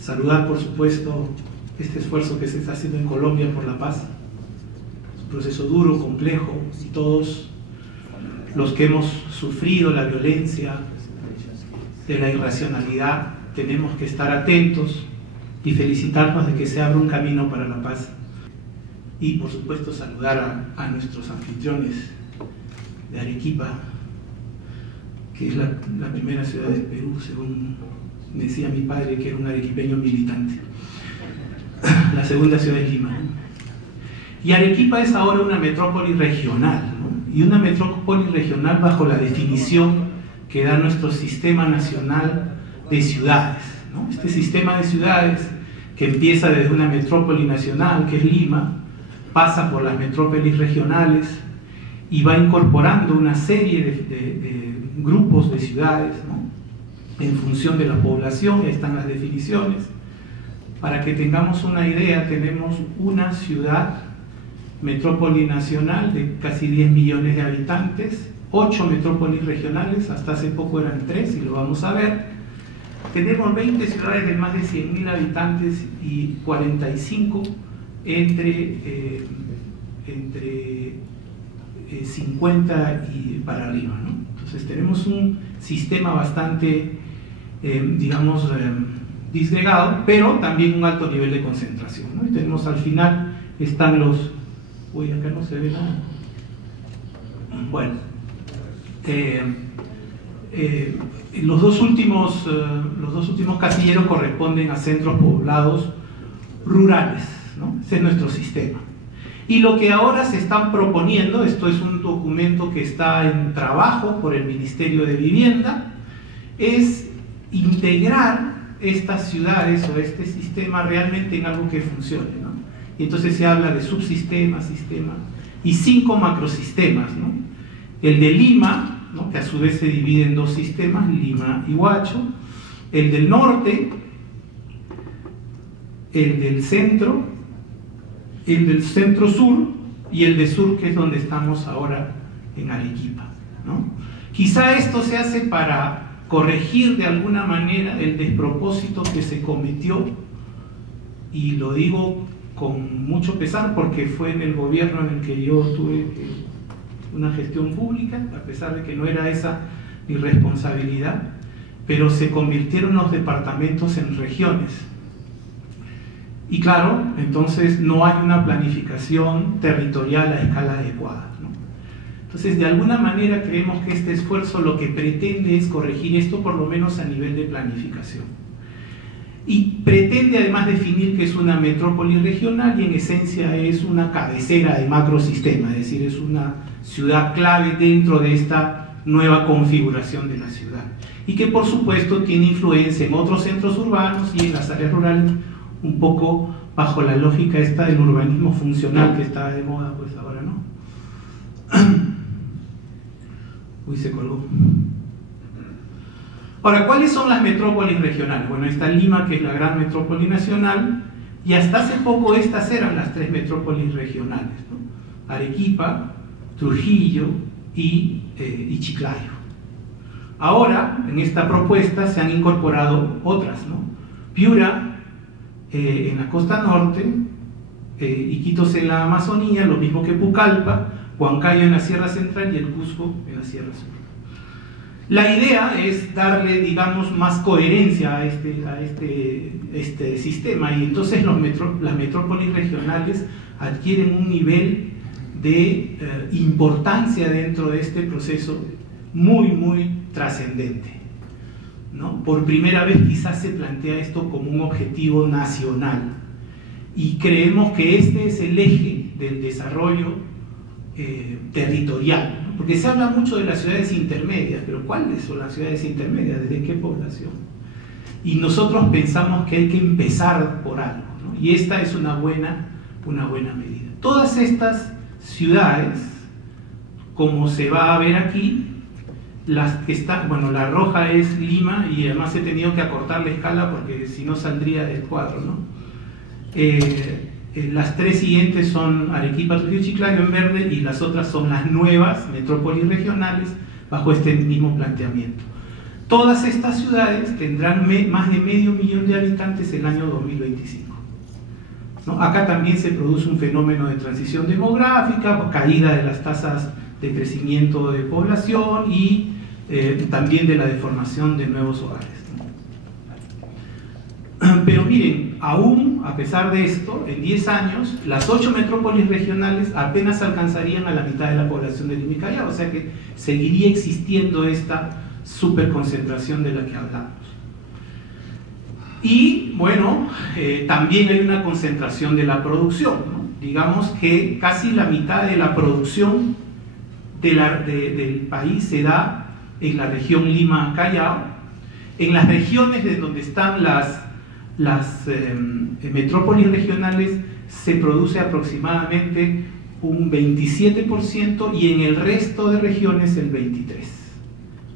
Saludar, por supuesto, este esfuerzo que se está haciendo en Colombia por la paz. Es un proceso duro, complejo, y todos los que hemos sufrido la violencia de la irracionalidad tenemos que estar atentos y felicitarnos de que se abra un camino para la paz. Y por supuesto saludar a nuestros anfitriones de Arequipa, que es la primera ciudad del Perú, según me decía mi padre, que era un arequipeño militante. La segunda ciudad es Lima, ¿no? Y Arequipa es ahora una metrópoli regional, ¿no? Y una metrópoli regional bajo la definición que da nuestro Sistema Nacional de Ciudades, ¿no? Este sistema de ciudades que empieza desde una metrópoli nacional, que es Lima, pasa por las metrópolis regionales y va incorporando una serie de grupos de ciudades, ¿no? En función de la población. Ahí están las definiciones. Para que tengamos una idea, tenemos una ciudad metrópoli nacional de casi 10 millones de habitantes, 8 metrópolis regionales, hasta hace poco eran 3 y lo vamos a ver. Tenemos 20 ciudades de más de 100.000 habitantes y 45 entre 50 y para arriba, ¿no? Entonces tenemos un sistema bastante, disgregado, pero también un alto nivel de concentración, ¿no? Y tenemos al final, están los... Uy, acá no se ve nada. Bueno, los dos últimos casilleros corresponden a centros poblados rurales, ¿no? Ese es nuestro sistema. Y lo que ahora se están proponiendo, esto es un documento que está en trabajo por el Ministerio de Vivienda, es integrar estas ciudades o este sistema realmente en algo que funcione, ¿no? Y entonces se habla de subsistemas, sistemas y 5 macrosistemas, ¿no? El de Lima, ¿no? Que a su vez se divide en 2 sistemas, Lima y Huacho, el del norte, el del centro, el del centro-sur y el de sur, que es donde estamos ahora en Arequipa, ¿no? Quizá esto se hace para corregir de alguna manera el despropósito que se cometió, y lo digo con mucho pesar porque fue en el gobierno en el que yo tuve una gestión pública, a pesar de que no era esa mi responsabilidad, pero se convirtieron los departamentos en regiones. Y claro, entonces no hay una planificación territorial a escala adecuada, ¿no? Entonces, de alguna manera creemos que este esfuerzo lo que pretende es corregir esto, por lo menos a nivel de planificación. Y pretende además definir que es una metrópoli regional y en esencia es una cabecera de macrosistema, es decir, es una ciudad clave dentro de esta nueva configuración de la ciudad. Y que por supuesto tiene influencia en otros centros urbanos y en las áreas rurales, un poco bajo la lógica esta del urbanismo funcional que está de moda pues ahora, ¿no? Uy, se colgó. Ahora, ¿cuáles son las metrópolis regionales? Bueno, está Lima, que es la gran metrópoli nacional, y hasta hace poco estas eran las 3 metrópolis regionales, ¿no? Arequipa, Trujillo y Chiclayo. Ahora, en esta propuesta se han incorporado otras, ¿no? Piura en la costa norte, Iquitos en la Amazonía, lo mismo que Pucallpa, Huancayo en la Sierra Central y el Cusco en la Sierra Sur. La idea es darle, digamos, más coherencia a este sistema, y entonces las metrópolis regionales adquieren un nivel de importancia dentro de este proceso muy, muy trascendente, ¿no? Por primera vez quizás se plantea esto como un objetivo nacional, y creemos que este es el eje del desarrollo territorial, ¿no? Porque se habla mucho de las ciudades intermedias, pero ¿cuáles son las ciudades intermedias? ¿Desde qué población? Y nosotros pensamos que hay que empezar por algo, ¿no? Y esta es una buena medida. Todas estas ciudades, como se va a ver aquí, las que están, bueno, la roja es Lima, y además he tenido que acortar la escala porque si no saldría del cuadro, ¿no? Las 3 siguientes son Arequipa, Trujillo y Chiclayo en verde, y las otras son las nuevas metrópolis regionales bajo este mismo planteamiento. Todas estas ciudades tendrán más de 500.000 de habitantes el año 2025. ¿No? Acá también se produce un fenómeno de transición demográfica, caída de las tasas de crecimiento de población y también de la deformación de nuevos hogares. Pero miren, aún a pesar de esto, en 10 años, las 8 metrópolis regionales apenas alcanzarían a la mitad de la población de Lima y Callao, o sea que seguiría existiendo esta superconcentración de la que hablamos. Y bueno, también hay una concentración de la producción, ¿no? Digamos que casi la mitad de la producción del país se da en la región Lima-Callao. En las regiones de donde están las metrópolis regionales se produce aproximadamente un 27% y en el resto de regiones el 23%,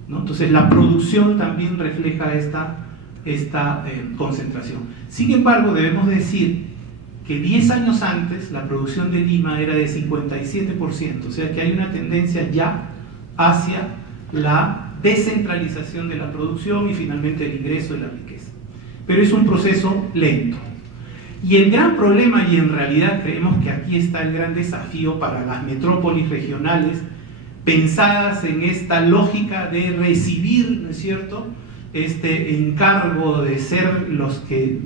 ¿no? Entonces la producción también refleja esta concentración. Sin embargo, debemos decir que 10 años antes la producción de Lima era de 57%, o sea que hay una tendencia ya hacia la descentralización de la producción y finalmente el ingreso de la riqueza. Pero es un proceso lento. Y el gran problema, y en realidad creemos que aquí está el gran desafío para las metrópolis regionales, pensadas en esta lógica de recibir, ¿no es cierto?, este encargo de ser los que,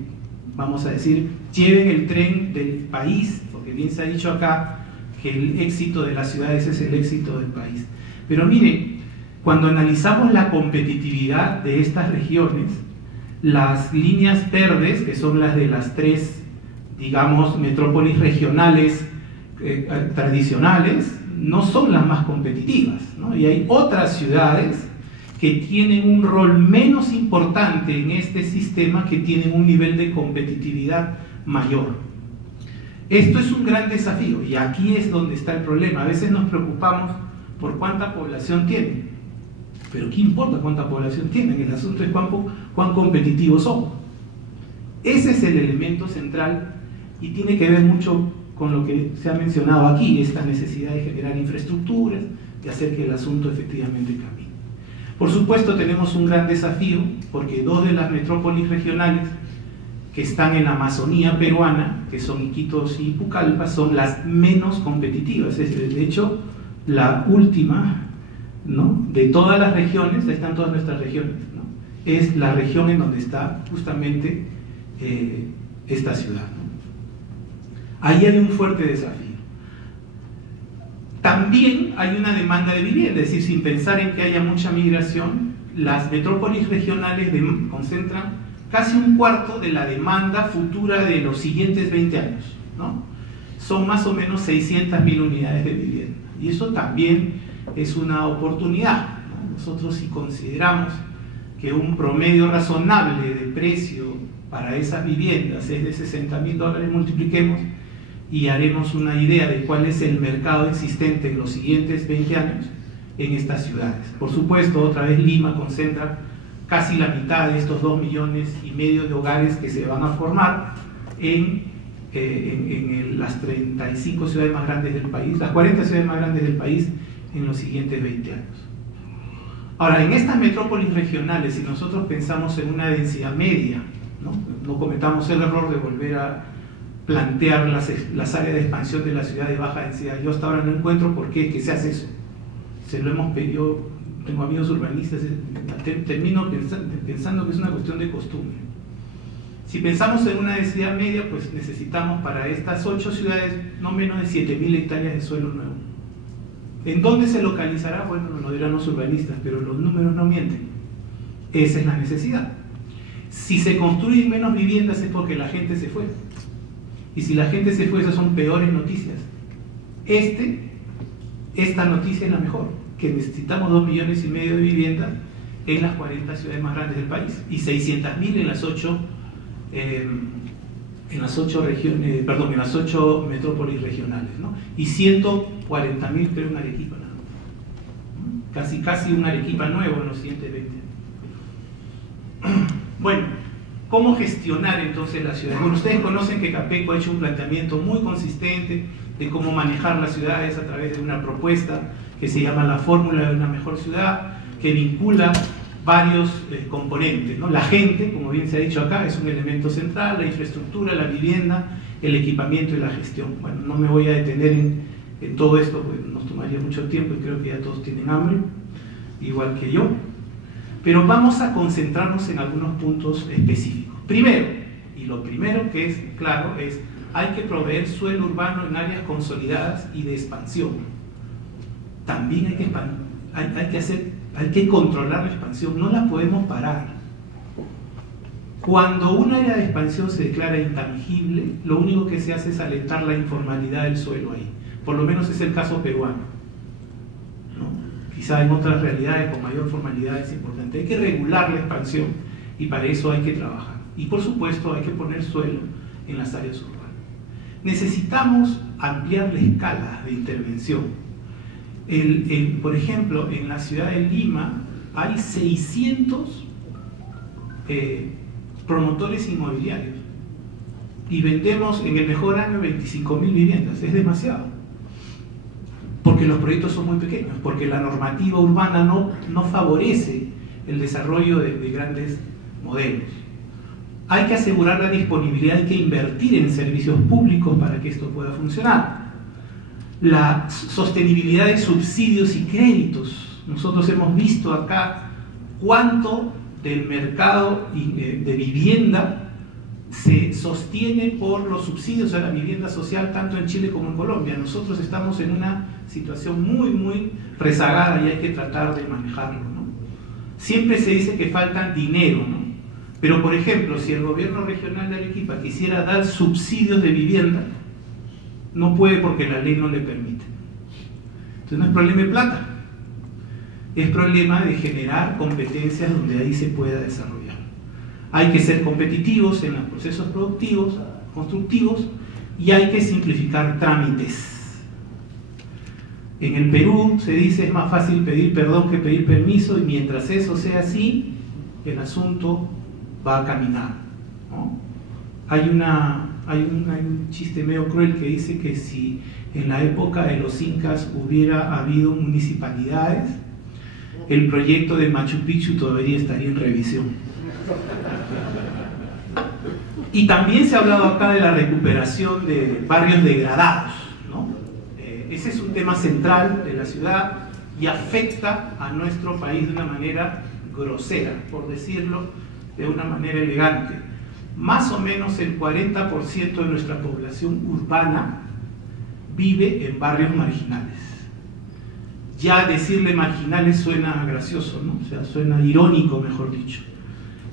vamos a decir, lleven el tren del país, porque bien se ha dicho acá que el éxito de las ciudades es el éxito del país. Pero miren, cuando analizamos la competitividad de estas regiones, las líneas verdes, que son las de las 3, digamos, metrópolis regionales tradicionales, no son las más competitivas, ¿no? Y hay otras ciudades que tienen un rol menos importante en este sistema, que tienen un nivel de competitividad mayor. Esto es un gran desafío y aquí es donde está el problema. A veces nos preocupamos por cuánta población tienen, pero ¿qué importa cuánta población tienen? El asunto es cuán competitivos somos. Ese es el elemento central y tiene que ver mucho con lo que se ha mencionado aquí, esta necesidad de generar infraestructuras, de hacer que el asunto efectivamente camine. Por supuesto tenemos un gran desafío porque 2 de las metrópolis regionales que están en la Amazonía peruana, que son Iquitos y Pucallpa, son las menos competitivas. De hecho, la última, ¿no?, de todas las regiones, ahí están todas nuestras regiones, ¿no?, es la región en donde está justamente esta ciudad, ¿no? Ahí hay un fuerte desafío. También hay una demanda de vivienda, es decir, sin pensar en que haya mucha migración, las metrópolis regionales concentran casi un cuarto de la demanda futura de los siguientes 20 años, ¿no? Son más o menos 600.000 unidades de vivienda. Y eso también es una oportunidad, ¿no? Nosotros, si consideramos que un promedio razonable de precio para esas viviendas es de $60.000, multipliquemos y haremos una idea de cuál es el mercado existente en los siguientes 20 años en estas ciudades. Por supuesto, otra vez Lima concentra casi la mitad de estos 2,5 millones de hogares que se van a formar en las 35 ciudades más grandes del país, las 40 ciudades más grandes del país en los siguientes 20 años. Ahora, en estas metrópolis regionales, si nosotros pensamos en una densidad media, no cometamos el error de volver a plantear las áreas de expansión de la ciudad de baja densidad. Yo hasta ahora no encuentro por qué es que se hace eso. Se lo hemos pedido, tengo amigos urbanistas, termino pensando que es una cuestión de costumbre. Si pensamos en una densidad media, pues necesitamos para estas 8 ciudades no menos de 7.000 hectáreas de suelo nuevo. ¿En dónde se localizará? Bueno, nos lo dirán los urbanistas, pero los números no mienten. Esa es la necesidad. Si se construyen menos viviendas es porque la gente se fue. Y si la gente se fue, esas son peores noticias. Esta noticia es la mejor, que necesitamos 2,5 millones de viviendas en las 40 ciudades más grandes del país y 600.000 en las 8 regiones, perdón, en las 8 metrópolis regionales, ¿no? Y 140.000 creo en Arequipa, ¿no? Casi un Arequipa nuevo en los siguientes 20 años. Bueno, ¿cómo gestionar entonces las ciudades? Bueno, ustedes conocen que Capeco ha hecho un planteamiento muy consistente de cómo manejar las ciudades a través de una propuesta que se llama la fórmula de una mejor ciudad, que vincula varios componentes, ¿no? La gente, como bien se ha dicho acá, es un elemento central, la infraestructura, la vivienda, el equipamiento y la gestión. Bueno, no me voy a detener en todo esto, porque nos tomaría mucho tiempo y creo que ya todos tienen hambre, igual que yo. Pero vamos a concentrarnos en algunos puntos específicos. Primero, y lo primero que es claro es, hay que proveer suelo urbano en áreas consolidadas y de expansión. También hay que controlar la expansión, no la podemos parar. Cuando un área de expansión se declara intangible, lo único que se hace es alentar la informalidad del suelo ahí. Por lo menos es el caso peruano, ¿no? Quizá en otras realidades con mayor formalidad es importante. Hay que regular la expansión y para eso hay que trabajar. Y por supuesto hay que poner suelo en las áreas urbanas. Necesitamos ampliar la escala de intervención. Por ejemplo, en la ciudad de Lima hay 600 promotores inmobiliarios y vendemos en el mejor año 25.000 viviendas. Es demasiado, porque los proyectos son muy pequeños, porque la normativa urbana no favorece el desarrollo de grandes modelos. Hay que asegurar la disponibilidad, hay que invertir en servicios públicos para que esto pueda funcionar. La sostenibilidad de subsidios y créditos. Nosotros hemos visto acá cuánto del mercado de vivienda se sostiene por los subsidios a la vivienda social, tanto en Chile como en Colombia. Nosotros estamos en una situación muy rezagada y hay que tratar de manejarlo, ¿no? Siempre se dice que falta dinero, ¿no? Pero, por ejemplo, si el gobierno regional de Arequipa quisiera dar subsidios de vivienda, no puede porque la ley no le permite. Entonces no es problema de plata, es problema de generar competencias donde ahí se pueda desarrollar. Hay que ser competitivos en los procesos productivos, constructivos, y hay que simplificar trámites. En el Perú se dice es más fácil pedir perdón que pedir permiso, y mientras eso sea así, el asunto va a caminar, ¿no? Hay un chiste medio cruel que dice que si en la época de los incas hubiera habido municipalidades, el proyecto de Machu Picchu todavía estaría en revisión. Y también se ha hablado acá de la recuperación de barrios degradados, ¿no? Ese es un tema central de la ciudad y afecta a nuestro país de una manera grosera, por decirlo de una manera elegante. Más o menos el 40% de nuestra población urbana vive en barrios marginales. Ya decirle marginales suena gracioso, ¿no? O sea, suena irónico, mejor dicho.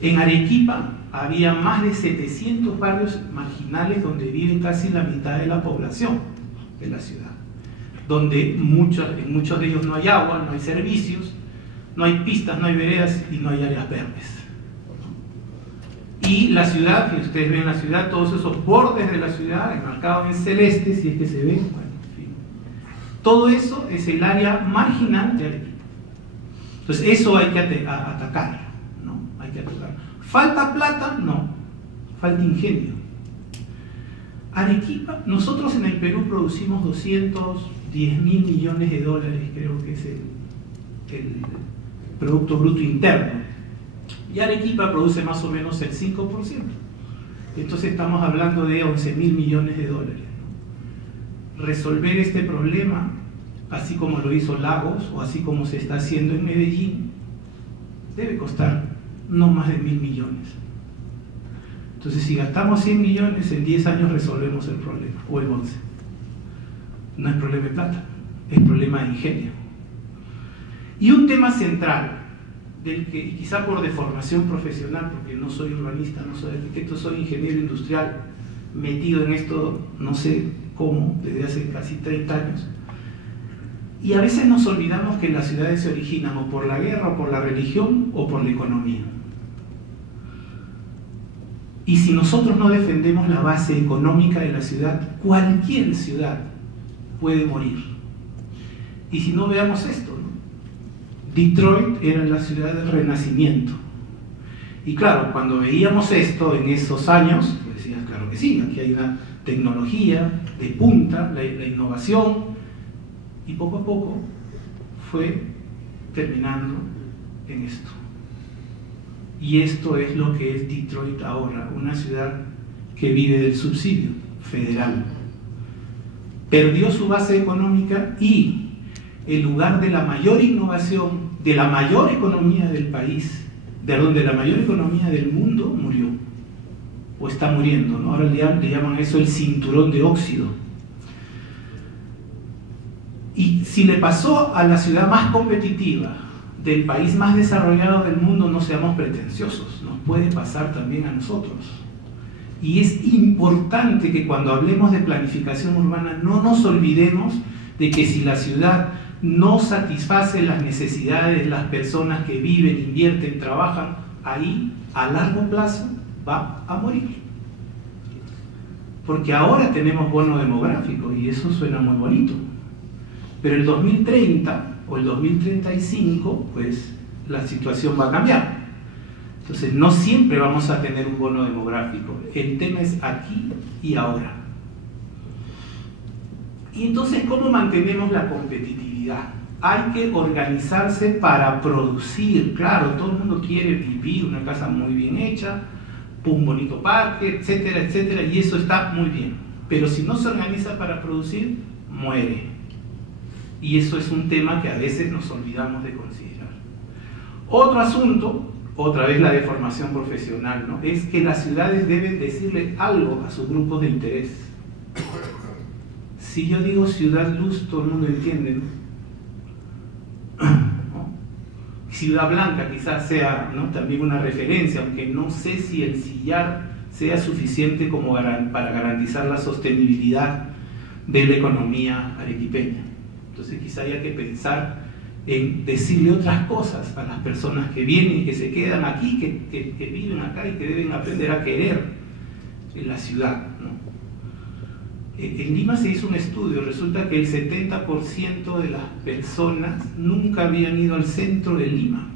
En Arequipa había más de 700 barrios marginales donde vive casi la mitad de la población de la ciudad, donde en muchos de ellos no hay agua, no hay servicios, no hay pistas, no hay veredas y no hay áreas verdes. Y la ciudad, que ustedes ven la ciudad, todos esos bordes de la ciudad enmarcados en celeste, si es que se ven, bueno, en fin. Todo eso es el área marginal de Arequipa. Entonces eso hay que atacar, ¿no? Hay que atacar. ¿Falta plata? No, falta ingenio. Arequipa, nosotros en el Perú producimos 210.000 millones de dólares, creo que es el Producto Bruto Interno. Y Arequipa produce más o menos el 5%. Entonces estamos hablando de 11.000 millones de dólares. Resolver este problema, así como lo hizo Lagos o así como se está haciendo en Medellín, debe costar no más de 1.000 millones. Entonces si gastamos 100 millones, en 10 años resolvemos el problema, o en 11. No es problema de plata, es problema de ingenio. Y un tema central, del que quizá por deformación profesional, porque no soy urbanista, no soy arquitecto, soy ingeniero industrial, metido en esto no sé cómo, desde hace casi 30 años, y a veces nos olvidamos que las ciudades se originan o por la guerra, o por la religión, o por la economía. Y si nosotros no defendemos la base económica de la ciudad, cualquier ciudad puede morir. Y si no, veamos esto, ¿no? Detroit era la ciudad del Renacimiento. Y claro, cuando veíamos esto en esos años, pues decías, claro que sí, aquí hay una tecnología de punta, la innovación, y poco a poco fue terminando en esto. Y esto es lo que es Detroit ahora, una ciudad que vive del subsidio federal. Perdió su base económica y el lugar de la mayor innovación, de la mayor economía del país, de donde la mayor economía del mundo murió, o está muriendo, ¿no? Ahora le llaman eso el cinturón de óxido. Y si le pasó a la ciudad más competitiva del país más desarrollado del mundo, no seamos pretenciosos, nos puede pasar también a nosotros. Y es importante que cuando hablemos de planificación urbana no nos olvidemos de que si la ciudad no satisface las necesidades de las personas que viven, invierten, trabajan ahí, a largo plazo va a morir. Porque ahora tenemos bono demográfico y eso suena muy bonito. Pero el 2030 o el 2035, pues la situación va a cambiar. Entonces no siempre vamos a tener un bono demográfico. El tema es aquí y ahora. Y entonces, ¿cómo mantenemos la competitividad? Hay que organizarse para producir. Claro, todo el mundo quiere vivir una casa muy bien hecha, un bonito parque, etcétera, etcétera, y eso está muy bien. Pero si no se organiza para producir, muere. Y eso es un tema que a veces nos olvidamos de considerar. Otro asunto, otra vez la deformación profesional, ¿no? Es que las ciudades deben decirle algo a sus grupos de interés. Si yo digo Ciudad Luz, todo el mundo entiende, ¿no? Ciudad Blanca quizás sea, ¿no?, también una referencia, aunque no sé si el sillar sea suficiente como para garantizar la sostenibilidad de la economía arequipeña. Entonces quizá haya que pensar en decirle otras cosas a las personas que vienen y que se quedan aquí, que viven acá y que deben aprender a querer en la ciudad, ¿no? En Lima se hizo un estudio, resulta que el 70% de las personas nunca habían ido al centro de Lima.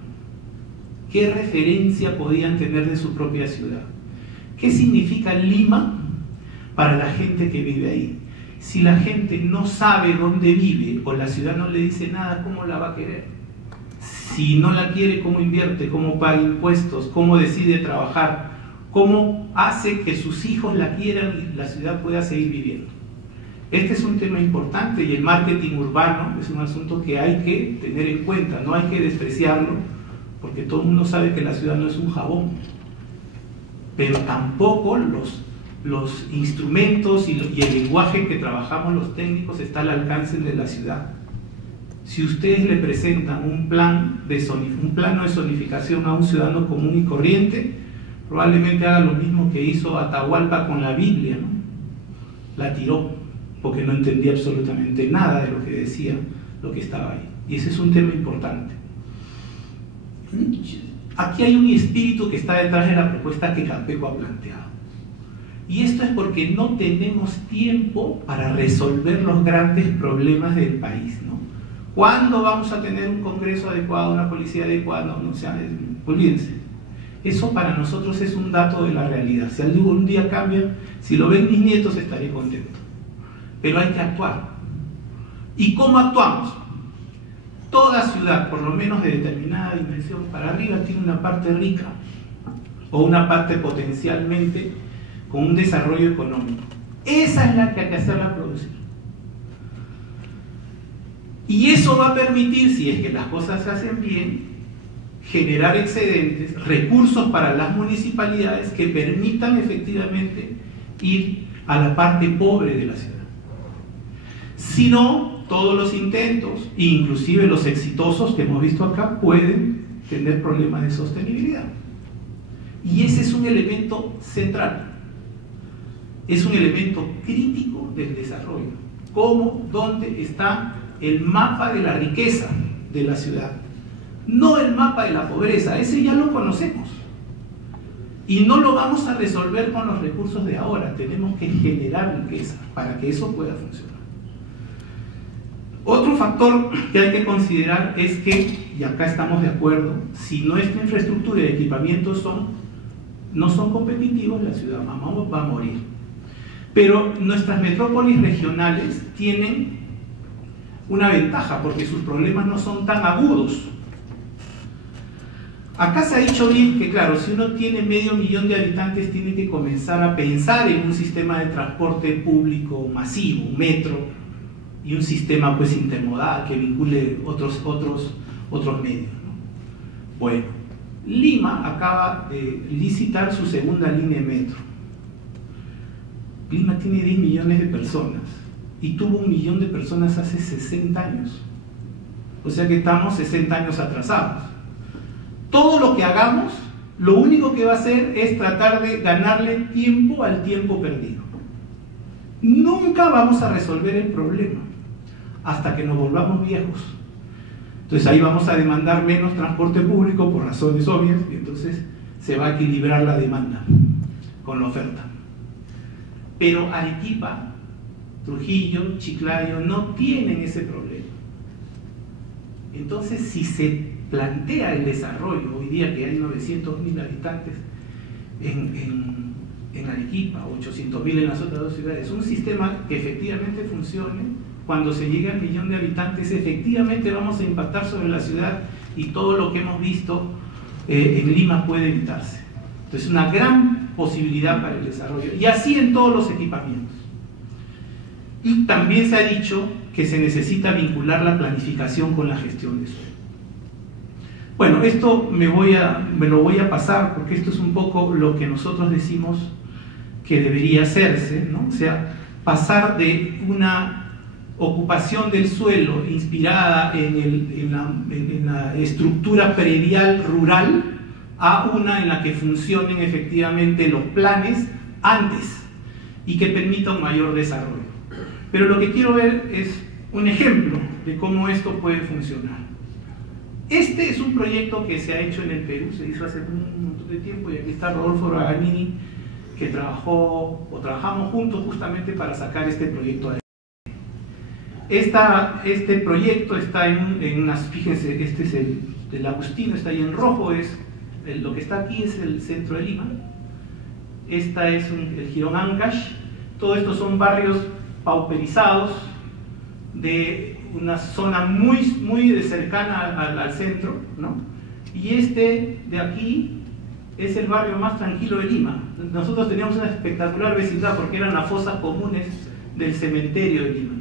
¿Qué referencia podían tener de su propia ciudad? ¿Qué significa Lima para la gente que vive ahí? Si la gente no sabe dónde vive o la ciudad no le dice nada, ¿cómo la va a querer? Si no la quiere, ¿cómo invierte? ¿Cómo paga impuestos? ¿Cómo decide trabajar? ¿Cómo hace que sus hijos la quieran y la ciudad pueda seguir viviendo? Este es un tema importante y el marketing urbano es un asunto que hay que tener en cuenta, no hay que despreciarlo, porque todo el mundo sabe que la ciudad no es un jabón, pero tampoco los instrumentos y el lenguaje que trabajamos los técnicos está al alcance de la ciudad. Si ustedes le presentan un plano de zonificación a un ciudadano común y corriente, probablemente haga lo mismo que hizo Atahualpa con la Biblia, ¿no? La tiró, porque no entendía absolutamente nada de lo que decía, lo que estaba ahí. Y ese es un tema importante. Aquí hay un espíritu que está detrás de la propuesta que Campeco ha planteado. Y esto es porque no tenemos tiempo para resolver los grandes problemas del país, ¿no? ¿Cuándo vamos a tener un Congreso adecuado, una policía adecuada? No, olvídense. Eso para nosotros es un dato de la realidad. Si algún día cambia, si lo ven mis nietos, estaré contento. Pero hay que actuar. ¿Y cómo actuamos? Toda ciudad, por lo menos de determinada dimensión para arriba, tiene una parte rica o una parte potencialmente con un desarrollo económico. Esa es la que hay que hacerla producir. Y eso va a permitir, si es que las cosas se hacen bien, generar excedentes, recursos para las municipalidades que permitan efectivamente ir a la parte pobre de la ciudad. Si no, todos los intentos, inclusive los exitosos que hemos visto acá, pueden tener problemas de sostenibilidad. Y ese es un elemento central, es un elemento crítico del desarrollo. ¿Cómo? ¿Dónde está el mapa de la riqueza de la ciudad? No el mapa de la pobreza, ese ya lo conocemos. Y no lo vamos a resolver con los recursos de ahora, tenemos que generar riqueza para que eso pueda funcionar. Otro factor que hay que considerar es que, y acá estamos de acuerdo, si nuestra infraestructura y equipamientos no son competitivos, la ciudad va a morir. Pero nuestras metrópolis regionales tienen una ventaja porque sus problemas no son tan agudos. Acá se ha dicho bien que, claro, si uno tiene 500.000 de habitantes, tiene que comenzar a pensar en un sistema de transporte público masivo, un metro, y un sistema pues intermodal que vincule otros medios, ¿no? Bueno, Lima acaba de licitar su segunda línea de metro. Lima tiene 10 millones de personas y tuvo 1 millón de personas hace 60 años. O sea que estamos 60 años atrasados. Todo lo que hagamos, lo único que va a hacer es tratar de ganarle tiempo al tiempo perdido. Nunca vamos a resolver el problema hasta que nos volvamos viejos. Entonces ahí vamos a demandar menos transporte público por razones obvias y entonces se va a equilibrar la demanda con la oferta. Pero Arequipa, Trujillo, Chiclayo no tienen ese problema. Entonces, si se plantea el desarrollo, hoy día que hay 900.000 habitantes en Arequipa, 800.000 en las otras dos ciudades, un sistema que efectivamente funcione, cuando se llegue al 1 millón de habitantes, efectivamente vamos a impactar sobre la ciudad y todo lo que hemos visto en Lima puede evitarse. Entonces, una gran posibilidad para el desarrollo. Y así en todos los equipamientos. Y también se ha dicho que se necesita vincular la planificación con la gestión de suelo. Bueno, esto me lo voy a pasar porque esto es un poco lo que nosotros decimos que debería hacerse, ¿no? O sea, pasar de una ocupación del suelo inspirada en la estructura predial rural a una en la que funcionen efectivamente los planes antes y que permita un mayor desarrollo. Pero lo que quiero ver es un ejemplo de cómo esto puede funcionar. Este es un proyecto que se ha hecho en el Perú, se hizo hace un montón de tiempo, y aquí está Rodolfo Braganini, que trabajamos juntos justamente para sacar este proyecto adelante. Este proyecto está en unas, fíjense, este es el Agustino, está ahí en rojo, lo que está aquí es el centro de Lima, esta es el Jirón Ancash, todo esto son barrios pauperizados de una zona muy cercana al centro, ¿no? Y este de aquí es el barrio más tranquilo de Lima. Nosotros teníamos una espectacular vecindad porque eran las fosas comunes del cementerio de Lima.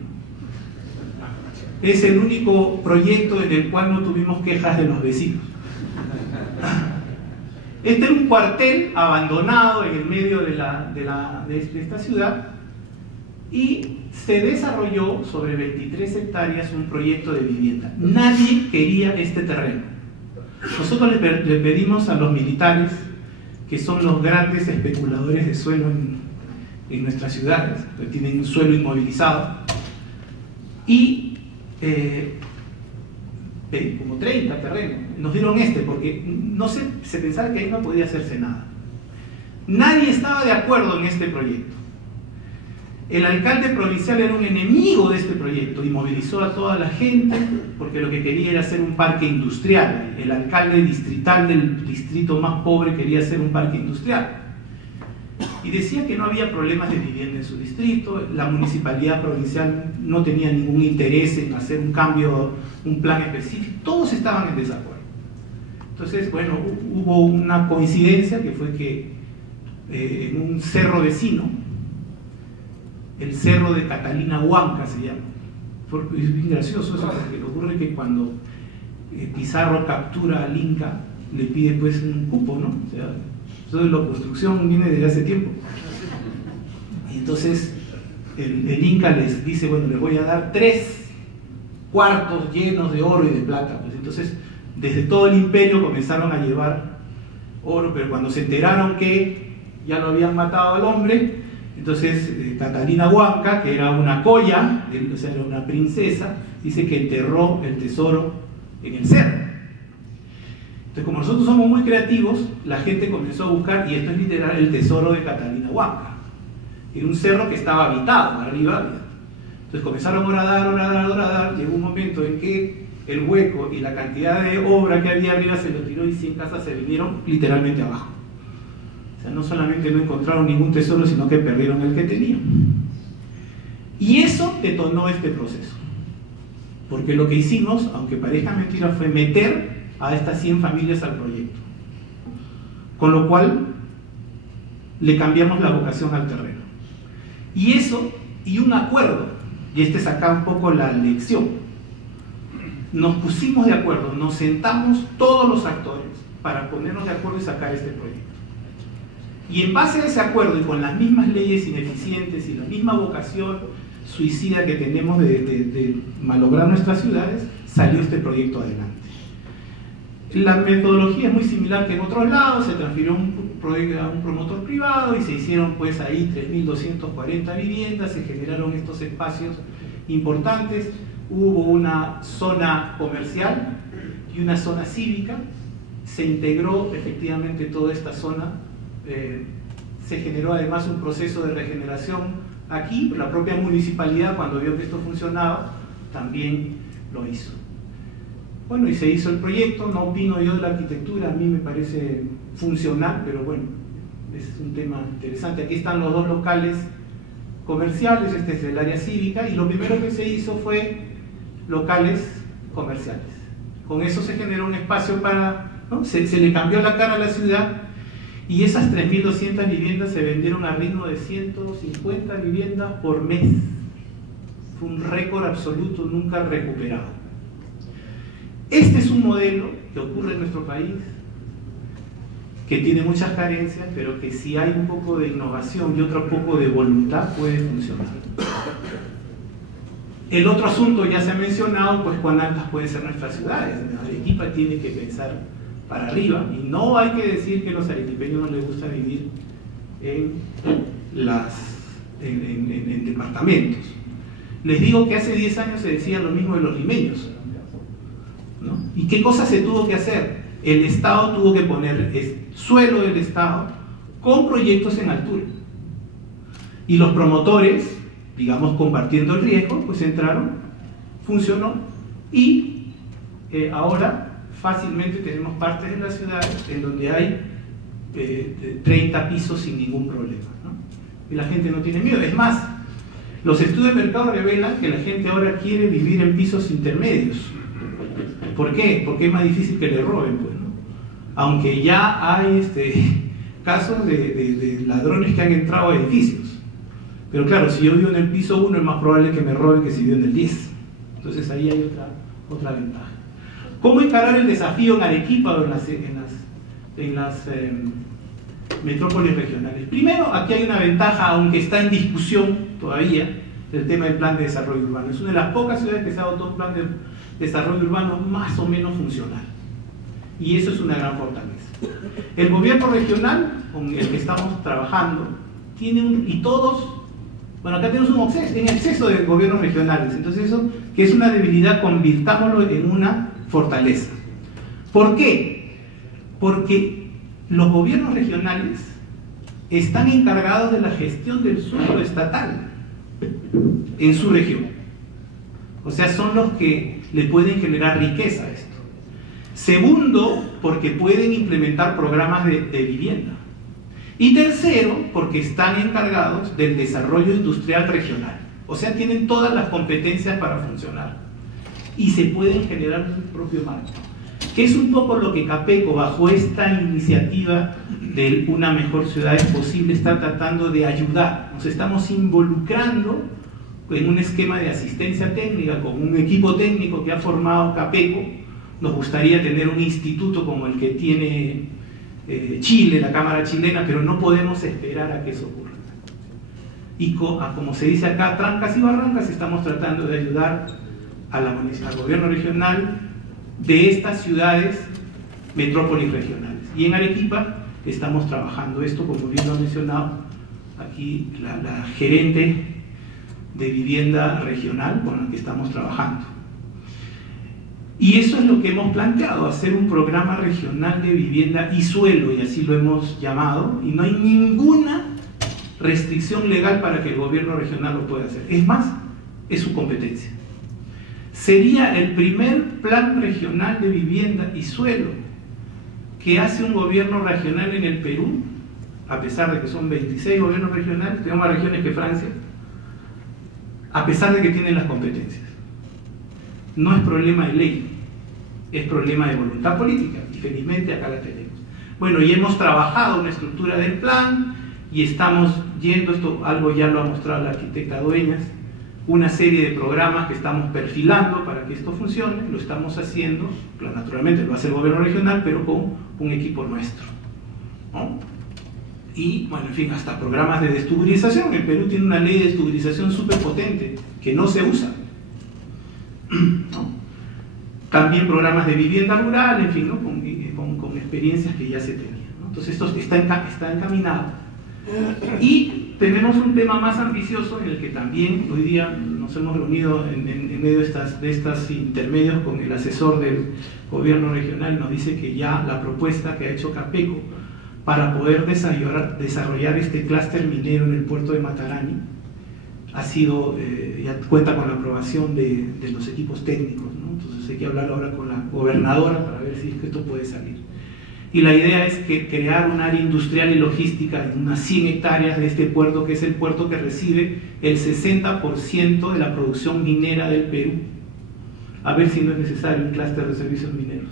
Es el único proyecto en el cual no tuvimos quejas de los vecinos. Este era un cuartel abandonado en el medio de esta ciudad y se desarrolló sobre 23 hectáreas un proyecto de vivienda. Nadie quería este terreno. Nosotros le pedimos a los militares, que son los grandes especuladores de suelo en nuestras ciudades, que tienen un suelo inmovilizado, y como 30 terrenos, nos dieron porque se pensaba que ahí no podía hacerse nada. Nadie estaba de acuerdo en este proyecto. El alcalde provincial era un enemigo de este proyecto y movilizó a toda la gente porque lo que quería era hacer un parque industrial. El alcalde distrital del distrito más pobre quería hacer un parque industrial. Y decía que no había problemas de vivienda en su distrito, la municipalidad provincial no tenía ningún interés en hacer un cambio, un plan específico, todos estaban en desacuerdo. Entonces, bueno, hubo una coincidencia que fue que en un cerro vecino, el cerro de Catalina Huanca se llama. Es bien gracioso eso porque ocurre que cuando Pizarro captura al Inca, le pide pues un cupo, ¿no? O sea, eso de la construcción viene desde hace tiempo. Y entonces el Inca les dice, bueno, les voy a dar 3 cuartos llenos de oro y de plata. Pues entonces, desde todo el imperio comenzaron a llevar oro, pero cuando se enteraron que ya lo habían matado al hombre, entonces Catalina Huanca, que era una coya, o sea, era una princesa, dice que enterró el tesoro en el cerro. Entonces, como nosotros somos muy creativos, la gente comenzó a buscar, y esto es literal, el tesoro de Catalina Huanca. Era un cerro que estaba habitado, arriba. Entonces comenzaron a horadar, llegó un momento en que el hueco y la cantidad de obra que había arriba se lo tiró y 100 casas se vinieron literalmente abajo. O sea, no solamente no encontraron ningún tesoro, sino que perdieron el que tenían. Y eso detonó este proceso. Porque lo que hicimos, aunque parezca mentira, fue meter a estas 100 familias al proyecto. con lo cual le cambiamos la vocación al terreno. Y eso, y un acuerdo, y este es acá un poco la lección, nos pusimos de acuerdo, nos sentamos todos los actores para ponernos de acuerdo y sacar este proyecto. Y en base a ese acuerdo y con las mismas leyes ineficientes y la misma vocación suicida que tenemos de malograr nuestras ciudades, salió este proyecto adelante. La metodología es muy similar que en otros lados, se transfirió a un promotor privado y se hicieron pues ahí 3.240 viviendas, se generaron estos espacios importantes, hubo una zona comercial y una zona cívica, se integró efectivamente toda esta zona, se generó además un proceso de regeneración aquí, la propia municipalidad cuando vio que esto funcionaba también lo hizo. Bueno, y se hizo el proyecto, no opino yo de la arquitectura, a mí me parece funcional, pero bueno, es un tema interesante. Aquí están los dos locales comerciales, este es el área cívica, y lo primero que se hizo fue locales comerciales. Con eso se generó un espacio para, ¿no? Se le cambió la cara a la ciudad, y esas 3.200 viviendas se vendieron a ritmo de 150 viviendas por mes. Fue un récord absoluto, nunca recuperado. Este es un modelo que ocurre en nuestro país, que tiene muchas carencias, pero que si hay un poco de innovación y otro poco de voluntad puede funcionar. El otro asunto ya se ha mencionado, pues cuán altas pueden ser nuestras ciudades. Arequipa tiene que pensar para arriba, y no hay que decir que a los arequipeños no les gusta vivir en departamentos. Les digo que hace 10 años se decía lo mismo de los limeños, ¿no? ¿Y qué cosa se tuvo que hacer? El Estado tuvo que poner suelo del Estado con proyectos en altura. Y los promotores, digamos, compartiendo el riesgo, pues entraron, funcionó, y ahora fácilmente tenemos partes de las ciudades en donde hay 30 pisos sin ningún problema, ¿no? Y la gente no tiene miedo. Es más, los estudios de mercado revelan que la gente ahora quiere vivir en pisos intermedios. ¿Por qué? Porque es más difícil que le roben, pues, ¿no? Aunque ya hay casos de ladrones que han entrado a edificios. Pero claro, si yo vivo en el piso 1 es más probable que me roben que si vivo en el 10. Entonces ahí hay otra ventaja. ¿Cómo encarar el desafío en Arequipa o en las metrópolis regionales? Primero, aquí hay una ventaja, aunque está en discusión todavía, el tema del plan de desarrollo urbano. Es una de las pocas ciudades que se ha adoptado un plan de desarrollo urbano más o menos funcional. Y eso es una gran fortaleza. El gobierno regional, con el que estamos trabajando, tiene bueno, acá tenemos un exceso de gobiernos regionales. Entonces eso, que es una debilidad, convirtámoslo en una fortaleza. ¿Por qué? Porque los gobiernos regionales están encargados de la gestión del suelo estatal en su región. O sea, son los que le pueden generar riqueza a esto. Segundo, porque pueden implementar programas de vivienda. Y tercero, porque están encargados del desarrollo industrial regional. O sea, tienen todas las competencias para funcionar. Y se pueden generar su propio marco. Que es un poco lo que Capeco, bajo esta iniciativa de Una Mejor Ciudad es Posible, está tratando de ayudar. Nos estamos involucrando en un esquema de asistencia técnica con un equipo técnico que ha formado Capeco. Nos gustaría tener un instituto como el que tiene Chile, la Cámara Chilena, pero no podemos esperar a que eso ocurra. Y como se dice acá, trancas y barrancas, estamos tratando de ayudar al gobierno regional de estas ciudades metrópolis regionales. Y en Arequipa estamos trabajando esto, como bien lo ha mencionado aquí la gerente de vivienda regional con la que estamos trabajando. Y eso es lo que hemos planteado, hacer un programa regional de vivienda y suelo, y así lo hemos llamado, y no hay ninguna restricción legal para que el gobierno regional lo pueda hacer. Es más, es su competencia. Sería el primer plan regional de vivienda y suelo que hace un gobierno regional en el Perú, a pesar de que son 26 gobiernos regionales, tenemos más regiones que Francia, a pesar de que tienen las competencias. No es problema de ley, es problema de voluntad política, y felizmente acá la tenemos. Bueno, y hemos trabajado una estructura del plan y estamos yendo, esto algo ya lo ha mostrado la arquitecta Dueñas, una serie de programas que estamos perfilando para que esto funcione, lo estamos haciendo, naturalmente lo hace el gobierno regional, pero con un equipo nuestro, ¿no? Y, bueno, en fin, hasta programas de destuburización. El Perú tiene una ley de destuburización súper potente que no se usa, ¿no? También programas de vivienda rural, en fin, ¿no? con experiencias que ya se tenían, ¿no? Entonces esto está encaminado. Y tenemos un tema más ambicioso en el que también hoy día nos hemos reunido en medio de estos intermedios con el asesor del gobierno regional. Nos dice que ya la propuesta que ha hecho Capeco para poder desarrollar este clúster minero en el puerto de Matarani ha sido, ya cuenta con la aprobación de los equipos técnicos, ¿no? Entonces hay que hablar ahora con la gobernadora para ver si es que esto puede salir. Y la idea es que crear un área industrial y logística en unas 100 hectáreas de este puerto, que es el puerto que recibe el 60% de la producción minera del Perú. A ver si no es necesario un clúster de servicios mineros.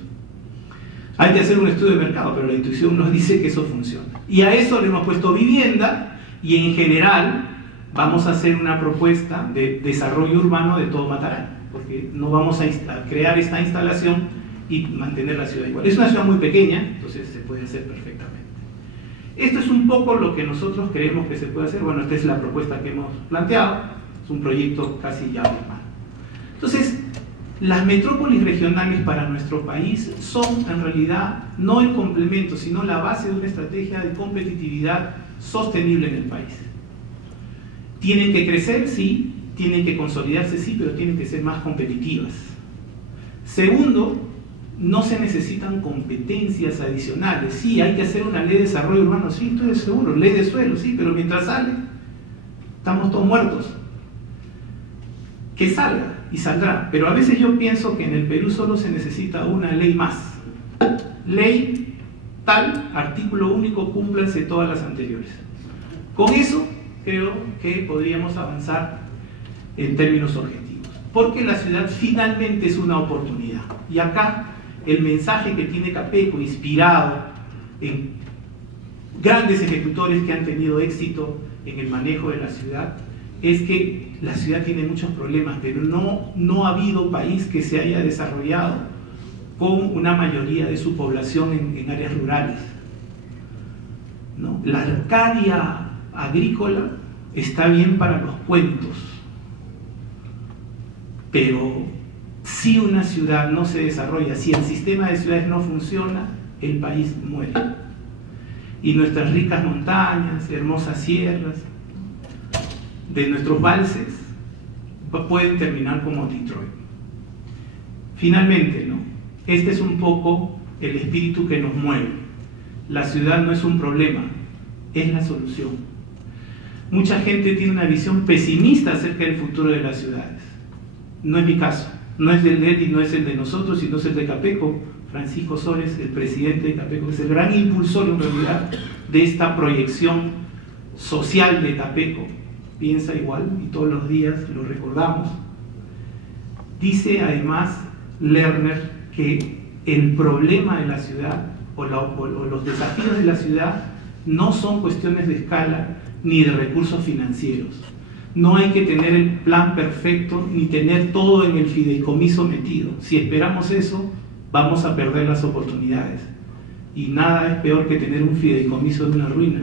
Hay que hacer un estudio de mercado, pero la intuición nos dice que eso funciona. Y a eso le hemos puesto vivienda, y en general vamos a hacer una propuesta de desarrollo urbano de todo Matarani, porque no vamos a crear esta instalación y mantener la ciudad igual. Es una ciudad muy pequeña, entonces se puede hacer perfectamente. Esto es un poco lo que nosotros creemos que se puede hacer. Bueno, esta es la propuesta que hemos planteado, es un proyecto casi ya firmado. Entonces, las metrópolis regionales para nuestro país son en realidad no el complemento, sino la base de una estrategia de competitividad sostenible en el país. Tienen que crecer, sí, tienen que consolidarse, sí, pero tienen que ser más competitivas. Segundo, no se necesitan competencias adicionales. Sí, hay que hacer una ley de desarrollo urbano, sí, estoy seguro, ley de suelo, sí, pero mientras sale, estamos todos muertos. Que salga, y saldrá, pero a veces yo pienso que en el Perú solo se necesita una ley más. Ley tal, artículo único, cúmplanse todas las anteriores. Con eso creo que podríamos avanzar en términos objetivos, porque la ciudad finalmente es una oportunidad. Y acá el mensaje que tiene Capeco, inspirado en grandes ejecutores que han tenido éxito en el manejo de la ciudad, es que la ciudad tiene muchos problemas, pero no ha habido país que se haya desarrollado con una mayoría de su población en áreas rurales, ¿no? La Arcadia agrícola está bien para los cuentos, pero si una ciudad no se desarrolla, si el sistema de ciudades no funciona, el país muere. Y nuestras ricas montañas, hermosas sierras, de nuestros valses, pueden terminar como Detroit. Finalmente, ¿no? Este es un poco el espíritu que nos mueve. La ciudad no es un problema, es la solución. Mucha gente tiene una visión pesimista acerca del futuro de las ciudades. No es mi caso, no es del de él y no es el de nosotros, sino es el de Capeco. Francisco Sores, el presidente de Capeco, es el gran impulsor en realidad de esta proyección social de Capeco. Piensa igual y todos los días lo recordamos. Dice además Lerner que el problema de la ciudad o los desafíos de la ciudad no son cuestiones de escala ni de recursos financieros. No hay que tener el plan perfecto ni tener todo en el fideicomiso metido. Si esperamos eso, vamos a perder las oportunidades. Y nada es peor que tener un fideicomiso de una ruina.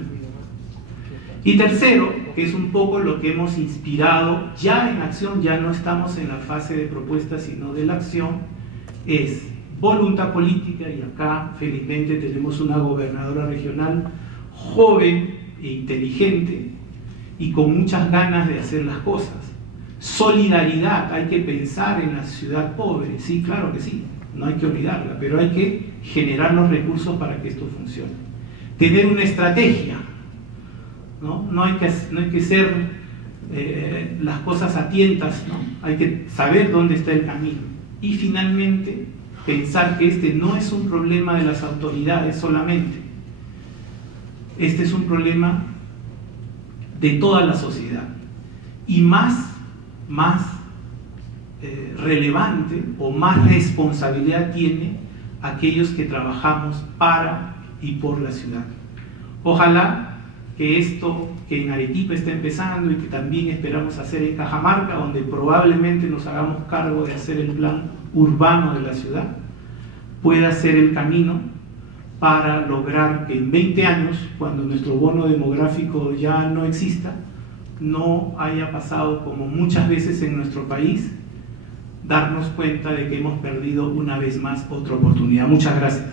Y tercero, que es un poco lo que hemos inspirado ya en acción, ya no estamos en la fase de propuesta sino de la acción, es voluntad política, y acá felizmente tenemos una gobernadora regional joven e inteligente y con muchas ganas de hacer las cosas. Solidaridad, hay que pensar en la ciudad pobre, sí, claro que sí, no hay que olvidarla, pero hay que generar los recursos para que esto funcione. Tener una estrategia, no hay que ser las cosas a tientas, ¿no? Hay que saber dónde está el camino. Y finalmente, pensar que este no es un problema de las autoridades solamente, este es un problema de toda la sociedad, y más relevante o más responsabilidad tiene aquellos que trabajamos para y por la ciudad. Ojalá que esto que en Arequipa está empezando y que también esperamos hacer en Cajamarca, donde probablemente nos hagamos cargo de hacer el plan urbano de la ciudad, pueda ser el camino para lograr que en 20 años, cuando nuestro bono demográfico ya no exista, no haya pasado como muchas veces en nuestro país, darnos cuenta de que hemos perdido una vez más otra oportunidad. Muchas gracias.